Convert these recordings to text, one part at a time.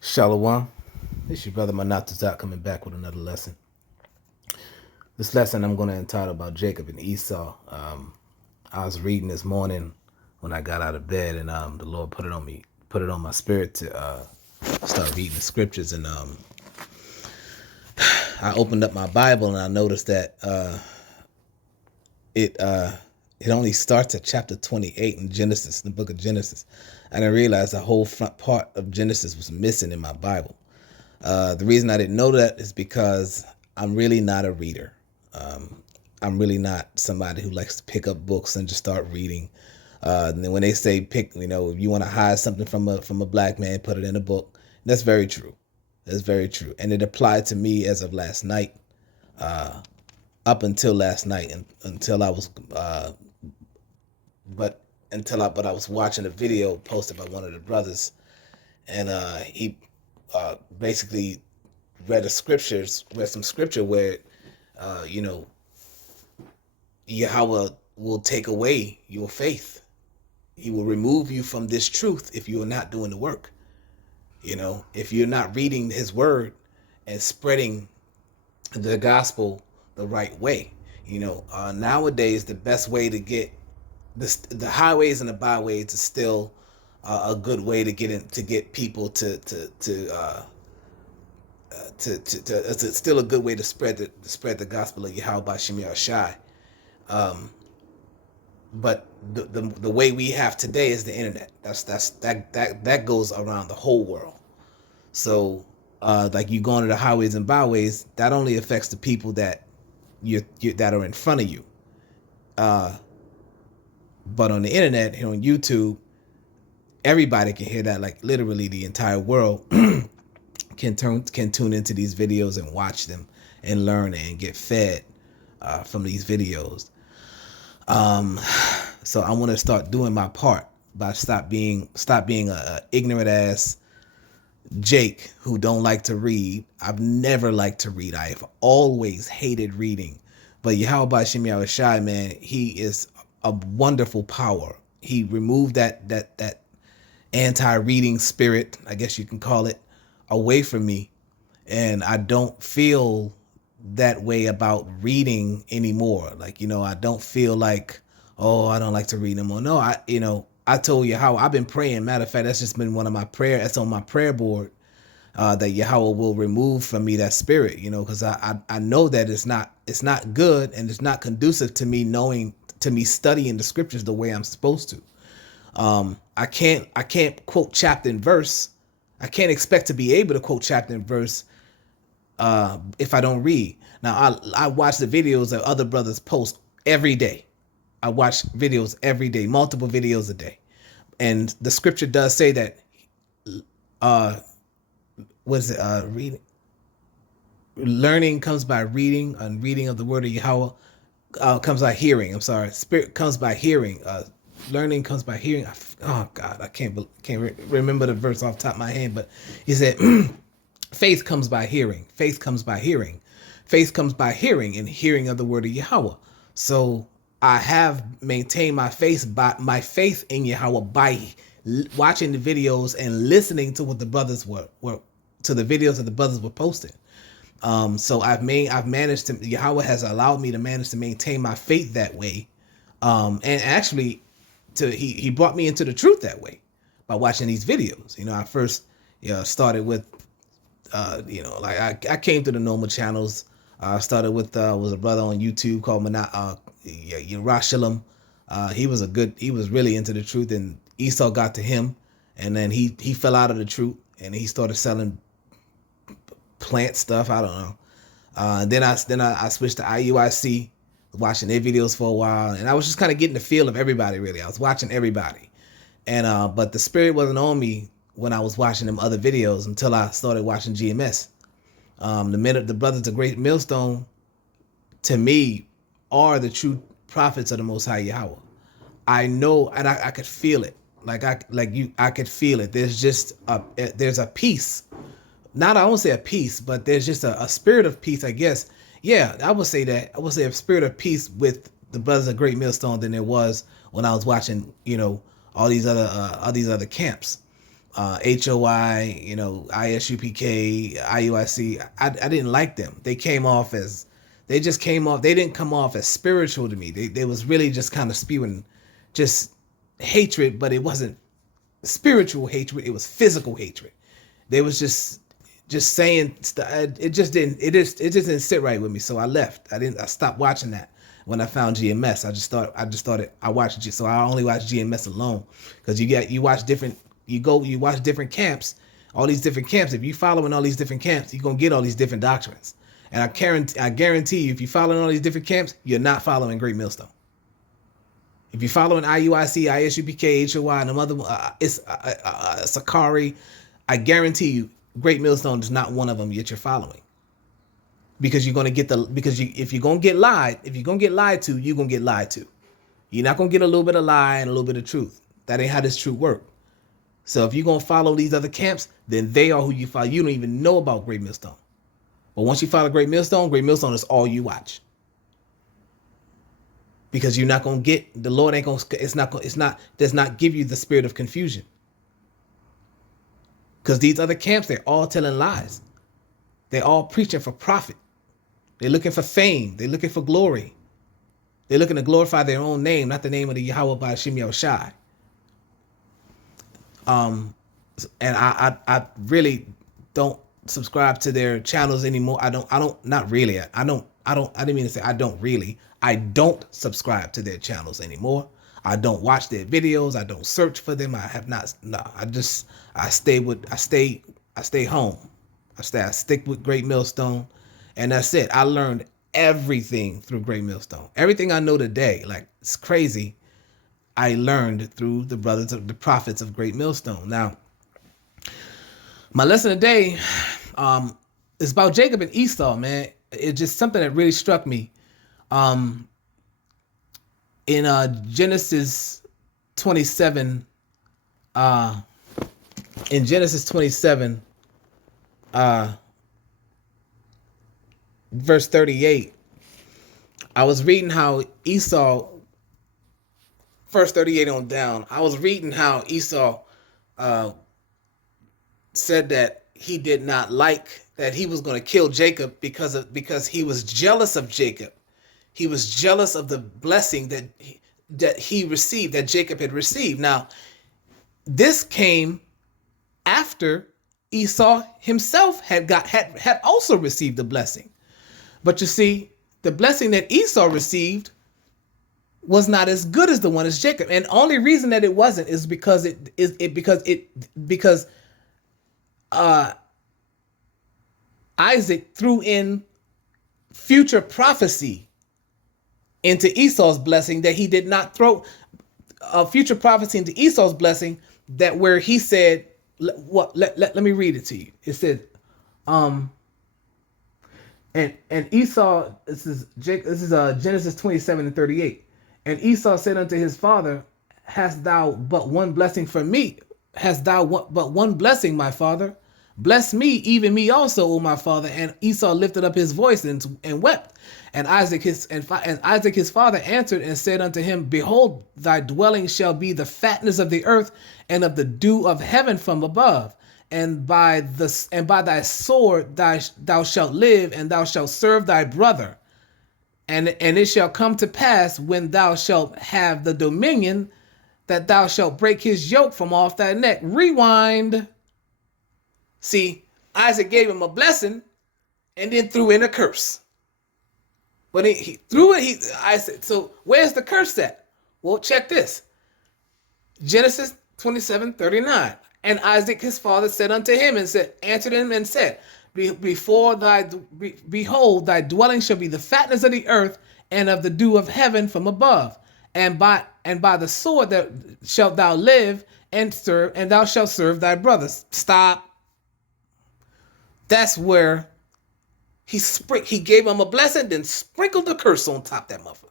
Shalom. It's your brother Manatazak coming back with another lesson. This lesson I'm going to entitle about Jacob and Esau. I was reading this morning when I got out of bed, and the Lord put it on my spirit to start reading the scriptures. And I opened up my Bible and I noticed that it only starts at chapter 28 in Genesis, the book of Genesis. And I realized the whole front part of Genesis was missing in my Bible. The reason I didn't know that is because I'm really not a reader. I'm really not somebody who likes to pick up books and just start reading. And then when they say if you want to hide something from a black man, put it in a book. That's very true. That's very true. And it applied to me as of last night, up until last night, and until I was, but I was watching a video posted by one of the brothers, and he basically read some scripture where, Yahweh will take away your faith. He will remove you from this truth if you are not doing the work. If you're not reading his word and spreading the gospel the right way. Nowadays, the best way to get the highways and the byways is still a good way to get people to it's still a good way to spread the gospel of Yahweh by Shem Shai. But the way we have today is the internet. That goes around the whole world. So like you going to the highways and byways, that only affects the people that that are in front of you. But on the internet, here on YouTube, everybody can hear that. Like literally, the entire world can tune into these videos and watch them and learn and get fed from these videos. So I want to start doing my part by stop being a ignorant ass Jake who don't like to read. I've never liked to read. I have always hated reading. But Yahweh by Shem Shai, man, he is a wonderful power. He removed that anti-reading spirit, I guess you can call it, away from me. And I don't feel that way about reading anymore. Like, I don't feel like, oh, I don't like to read anymore. No, I told you how I've been praying. Matter of fact, that's just been one of my prayers. That's on my prayer board, that Yahweh will remove from me that spirit, because I know that it's not good and it's not conducive to me studying the scriptures the way I'm supposed to. I can't quote chapter and verse. I can't expect to be able to quote chapter and verse if I don't read. Now I watch the videos that other brothers post every day. I watch videos every day, multiple videos a day. And the scripture does say that reading, learning comes by reading, and reading of the word of Yahweh comes by hearing. I'm sorry, spirit comes by hearing. Learning comes by hearing. Oh God, I can't remember the verse off the top of my head, but he said, faith comes by hearing. Faith comes by hearing. Faith comes by hearing, and hearing of the word of Yahweh. So I have maintained my faith in Yahweh by watching the videos and listening to what the brothers were to the videos that the brothers were posting. So I've managed to, Yahweh has allowed me to manage to maintain my faith that way. And actually he brought me into the truth that way by watching these videos. I first started with I came through the normal channels. I started with was a brother on YouTube called Yerushalayim. He was really into the truth, and Esau got to him, and then he fell out of the truth, and he started selling plant stuff. I don't know. Then I switched to IUIC, watching their videos for a while, and I was just kind of getting the feel of everybody. Really, I was watching everybody, and but the spirit wasn't on me when I was watching them other videos until I started watching GMS. The brothers, the Great Millstone, to me, are the true prophets of the Most High Yahweh. I know, and I could feel it. I could feel it. There's a peace. I won't say a peace, but there's just a spirit of peace, I guess. Yeah, I would say that. I would say a spirit of peace with the brothers of Great Millstone than there was when I was watching, all these other camps. HOI, ISUPK, IUIC. I didn't like them. They just came off. They didn't come off as spiritual to me. They was really just kind of spewing just hatred, but it wasn't spiritual hatred. It was physical hatred. They was just saying it just didn't sit right with me. So I left. I stopped watching that when I found GMS. I watched it. So I only watch GMS alone, because you watch different camps, all these different camps. If you following all these different camps, you're gonna get all these different doctrines. And I guarantee you, if you're following all these different camps, you're not following Great Millstone. If you're following IUIC, ISUPK, HOI, and other Sakari, I guarantee you, Great Millstone is not one of them yet you're following. Because if you're gonna get lied to, you're gonna get lied to. You're not gonna get a little bit of lie and a little bit of truth. That ain't how this truth works. So if you're gonna follow these other camps, then they are who you follow. You don't even know about Great Millstone. But once you follow Great Millstone is all you watch. Because you're not gonna get, the Lord ain't gonna, does not give you the spirit of confusion. Because these other camps, they're all telling lies. They're all preaching for profit. They're looking for fame. They're looking for glory. They're looking to glorify their own name, not the name of the Yahweh by Shem Yahushai. And I really don't subscribe to their channels anymore. I didn't mean to say I don't really. I don't subscribe to their channels anymore. I don't watch their videos. I don't search for them. I have not. No, I stay home. I stick with Great Millstone, and that's it. I learned everything through Great Millstone. Everything I know today, like, it's crazy, I learned through the prophets of Great Millstone. Now, my lesson today is about Jacob and Esau, man. It's just something that really struck me. In Genesis 27, verse 38, I was reading how Esau, verse 38 on down, I was reading how Esau said that he did not like, that he was going to kill Jacob because he was jealous of Jacob. He was jealous of the blessing that he received, that Jacob had received. Now, this came after Esau himself had also received the blessing. But you see, the blessing that Esau received was not as good as the one as Jacob. And the only reason that it wasn't is because Isaac threw in future prophecy into Esau's blessing, that he did not throw a future prophecy into Esau's blessing, that where he said, let me read it to you. It said, and Esau, this is Genesis 27:38. And Esau said unto his father, hast thou but one blessing from me? Hast thou but one blessing, my father? Bless me, even me also, O my father. And Esau lifted up his voice and wept. And Isaac his father answered and said unto him, behold, thy dwelling shall be the fatness of the earth and of the dew of heaven from above. And by thy sword thou shalt live, and thou shalt serve thy brother. And it shall come to pass, when thou shalt have the dominion, that thou shalt break his yoke from off thy neck. Rewind. See, Isaac gave him a blessing and then threw in a curse. But he threw it. I said, so where's the curse at? Well, check this. Genesis 27:39. And Isaac his father said unto him, answered him and said, behold, thy dwelling shall be the fatness of the earth and of the dew of heaven from above. And by the sword that shalt thou live and serve, and thou shalt serve thy brothers. Stop. That's where he gave him a blessing, then sprinkled the curse on top of that motherfucker.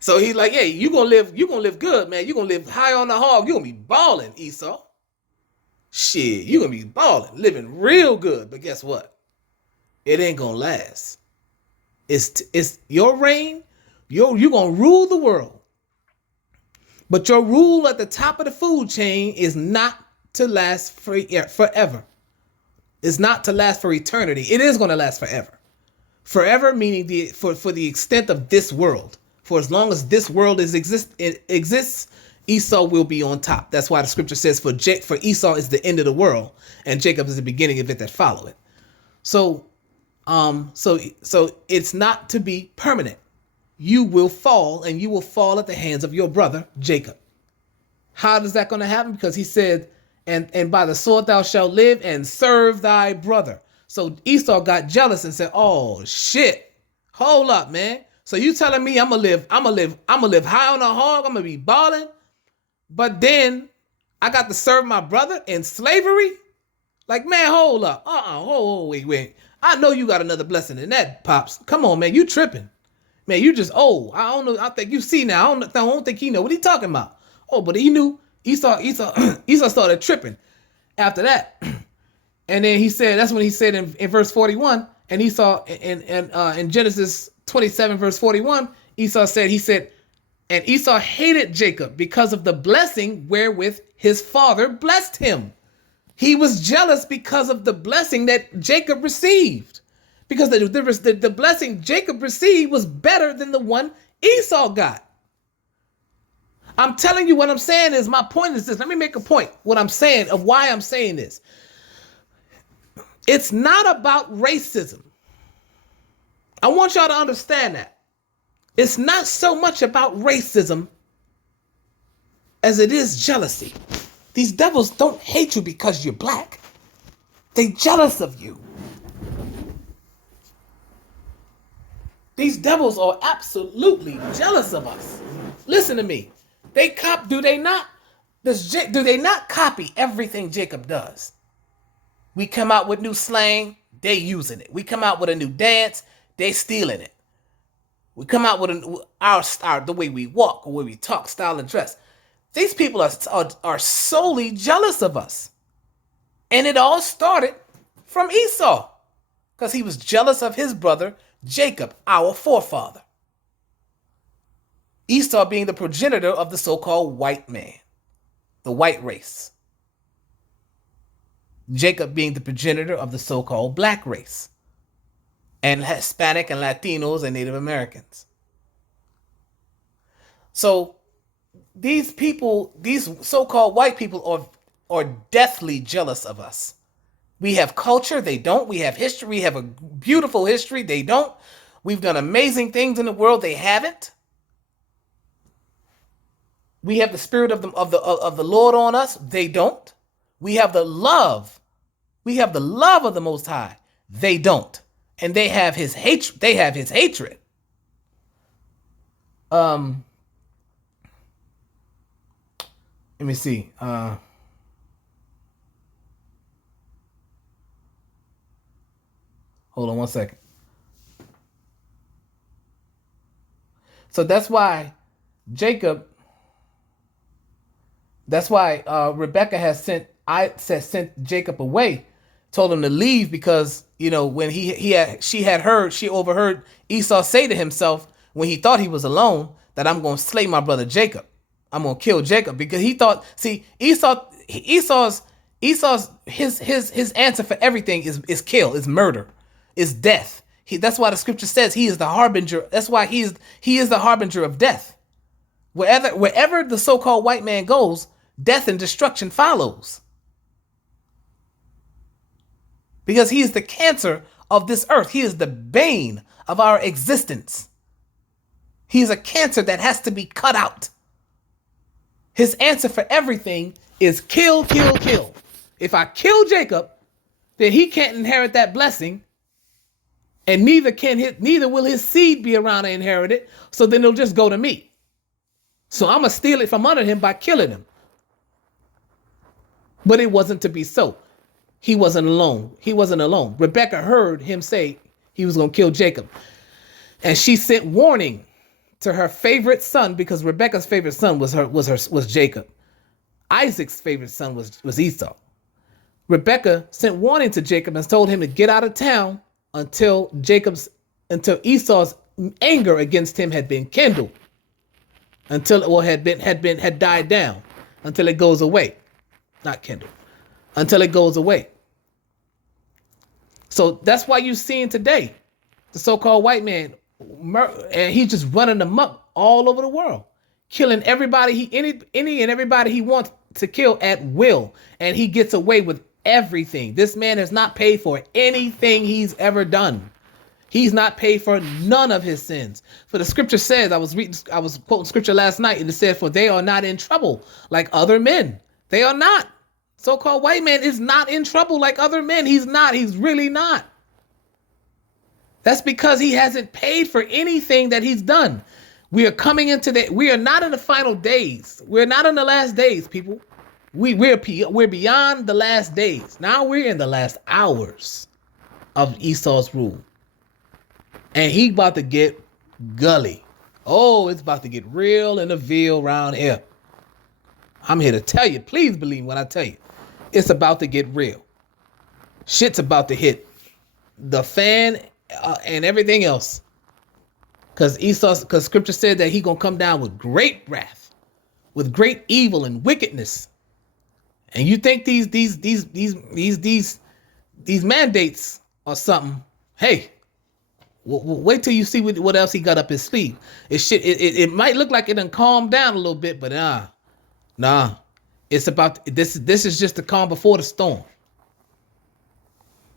So he's like, hey, you're gonna live good, man. You're gonna live high on the hog. You're gonna be balling, Esau. Shit, you're gonna be balling, living real good. But guess what? It ain't gonna last. It's your reign. You're gonna rule the world. But your rule at the top of the food chain is not to last forever. It's not to last for eternity. It is going to last forever. Forever meaning for the extent of this world. For as long as this world exists, Esau will be on top. That's why the scripture says for Esau is the end of the world, and Jacob is the beginning of it that follow it. So it's not to be permanent. You will fall, and you will fall at the hands of your brother Jacob. How is that going to happen? Because he said, and by the sword thou shalt live and serve thy brother. So Esau got jealous and said, oh shit, hold up, man. So you telling me I'm gonna live high on a hog, I'm gonna be balling, but then I got to serve my brother in slavery? Like, man, hold up. Wait. I know you got another blessing in that, Pops. Come on, man, you tripping. Man, you just old. I don't know. I think you see now. I don't think he know what he talking about. Oh, but he knew. Esau started tripping after that. And then he said, that's when he said in verse 41, and Esau in Genesis 27, verse 41, Esau said, and Esau hated Jacob because of the blessing wherewith his father blessed him. He was jealous because of the blessing that Jacob received. Because the blessing Jacob received was better than the one Esau got. I'm telling you what I'm saying is, my point is this. Let me make a point. What I'm saying, of why I'm saying this. It's not about racism. I want y'all to understand that. It's not so much about racism as it is jealousy. These devils don't hate you because you're black. They're jealous of you. These devils are absolutely jealous of us. Listen to me. Do they not copy everything Jacob does? We come out with new slang, they using it. We come out with a new dance, they stealing it. We come out with the way we walk, the way we talk, style and dress. These people are solely jealous of us. And it all started from Esau, because he was jealous of his brother Jacob, our forefather. Esau being the progenitor of the so-called white man, the white race. Jacob being the progenitor of the so-called black race, and Hispanic and Latinos and Native Americans. So these people, these so-called white people are deathly jealous of us. We have culture, they don't. We have history, we have a beautiful history, they don't. We've done amazing things in the world, they haven't. We have the spirit of the Lord on us, they don't. We have the love. We have the love of the Most High, they don't. And they have his hatred. They have his hatred. Let me see. Hold on one second. So that's why Rebecca sent Jacob away, told him to leave, because, you know, when she overheard Esau say to himself when he thought he was alone, that I'm going to slay my brother Jacob. I'm going to kill Jacob, because he thought, see, Esau's his answer for everything is kill, is murder, is death. That's why the scripture says he is the harbinger. That's why he is the harbinger of death. Wherever the so-called white man goes, death and destruction follows. Because he is the cancer of this earth. He is the bane of our existence. He is a cancer that has to be cut out. His answer for everything is kill, kill, kill. If I kill Jacob, then he can't inherit that blessing, and neither will his seed be around to inherit it. So then it'll just go to me. So I'm gonna steal it from under him by killing him. But it wasn't to be so. He wasn't alone. Rebecca heard him say he was gonna kill Jacob, and she sent warning to her favorite son, because Rebecca's favorite son was Jacob. Isaac's favorite son was Esau. Rebecca sent warning to Jacob and told him to get out of town until Esau's anger against him had been kindled, had died down, until it goes away. Not kindled. until it goes away. So that's why you're seeing today the so-called white man, and he's just running amok all over the world, killing everybody, any and everybody he wants to kill at will, and he gets away with everything. This man has not paid for anything he's ever done. He's not paid for none of his sins. For the scripture says, I was quoting scripture last night, and it said, "For they are not in trouble like other men." They are not. So-called white man is not in trouble like other men. He's not. He's really not. That's because he hasn't paid for anything that he's done. We are coming into we are not in the final days. We're not in the last days, people. We're beyond the last days. Now we're in the last hours of Esau's rule. And he about to get gully. Oh, it's about to get real in the veal around here. I'm here to tell you, please believe when I tell you. It's about to get real. Shit's about to hit the fan and everything else. Because scripture said that he gonna come down with great wrath, with great evil and wickedness. And you think these mandates are something? Hey, wait till you see what else he got up his sleeve. It might look like it done calmed down a little bit, but nah. It's about this. This is just the calm before the storm.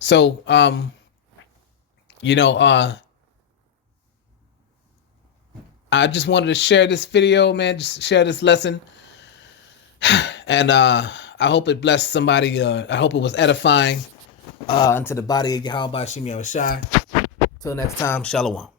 So, I just wanted to share this video, man. Just share this lesson, and I hope it blessed somebody. I hope it was edifying unto the body of Yahweh Shemi Shai. Till next time, Shalom.